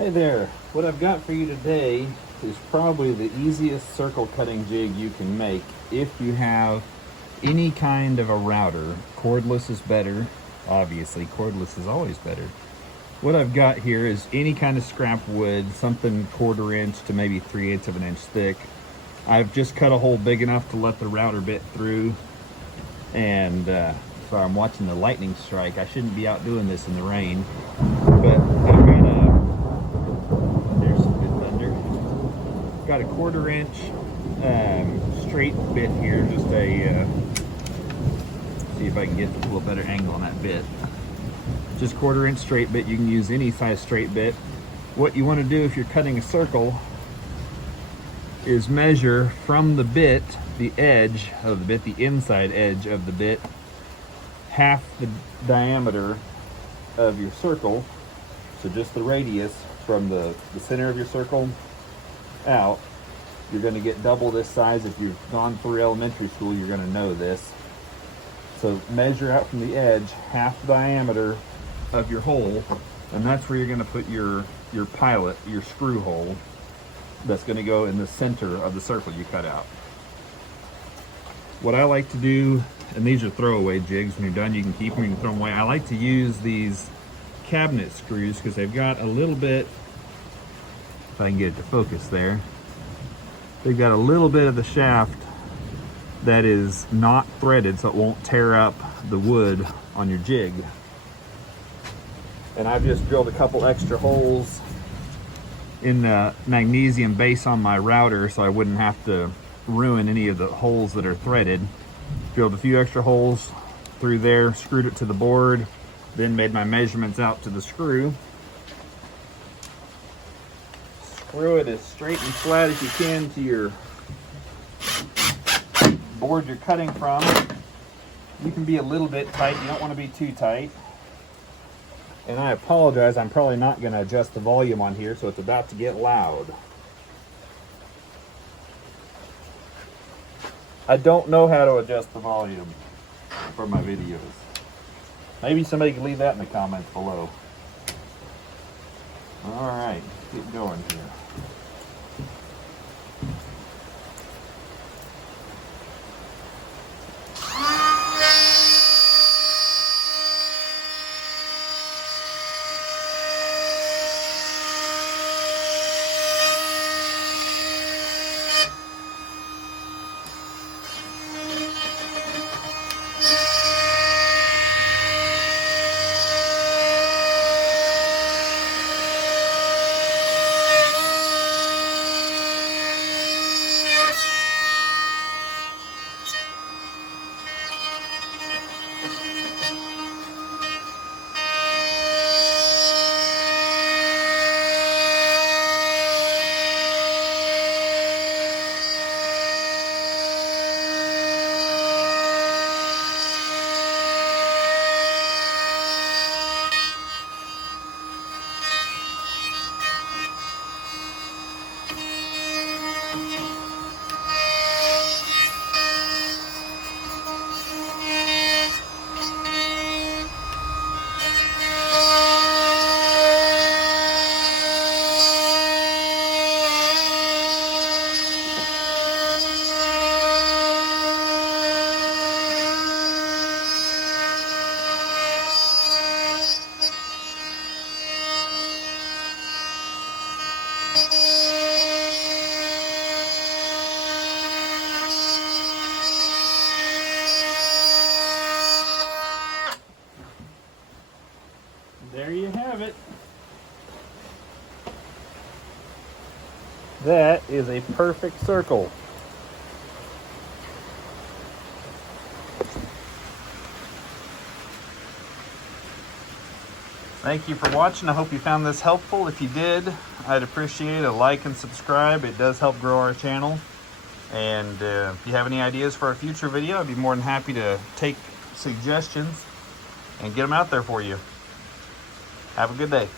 Hey there, what I've got for you today is probably the easiest circle cutting jig you can make if you have any kind of a router. Cordless is better, obviously, cordless is always better. What I've got here is any kind of scrap wood, something 1/4 inch to maybe 3/8 of an inch thick. I've just cut a hole big enough to let the router bit through, and sorry, I'm watching the lightning strike. I shouldn't be out doing this in the rain, but I've got got a 1/4 inch straight bit here. Just a see if I can get a little better angle on that bit. Just 1/4 inch straight bit. You can use any size straight bit. What you want to do if you're cutting a circle is measure from the bit, the edge of the bit, the inside edge of the bit, half the diameter of your circle. So just the radius from the center of your circle out. You're going to get double this size. If you've gone through elementary school, you're going to know this. So measure out from the edge half the diameter of your hole, and that's where you're going to put your pilot, your screw hole, that's going to go in the center of the circle you cut out. What I like to do, and these are throwaway jigs, when you're done you can keep them, you can throw them away. I like to use these cabinet screws because they've got a little bit, if I can get it to focus there, they've got a little bit of the shaft that is not threaded, so it won't tear up the wood on your jig. And I've just drilled a couple extra holes in the magnesium base on my router so I wouldn't have to ruin any of the holes that are threaded. Drilled a few extra holes through there, screwed it to the board, then made my measurements out to the screw. Screw it as straight and flat as you can to your board you're cutting from. You can be a little bit tight, you don't want to be too tight. And I apologize, I'm probably not going to adjust the volume on here, so it's about to get loud. I don't know how to adjust the volume for my videos. Maybe somebody can leave that in the comments below. Alright, keep going here. There you have it. That is a perfect circle. Thank you for watching. I hope you found this helpful. If you did, I'd appreciate a like and subscribe. It does help grow our channel. And if you have any ideas for a future video, I'd be more than happy to take suggestions and get them out there for you. Have a good day.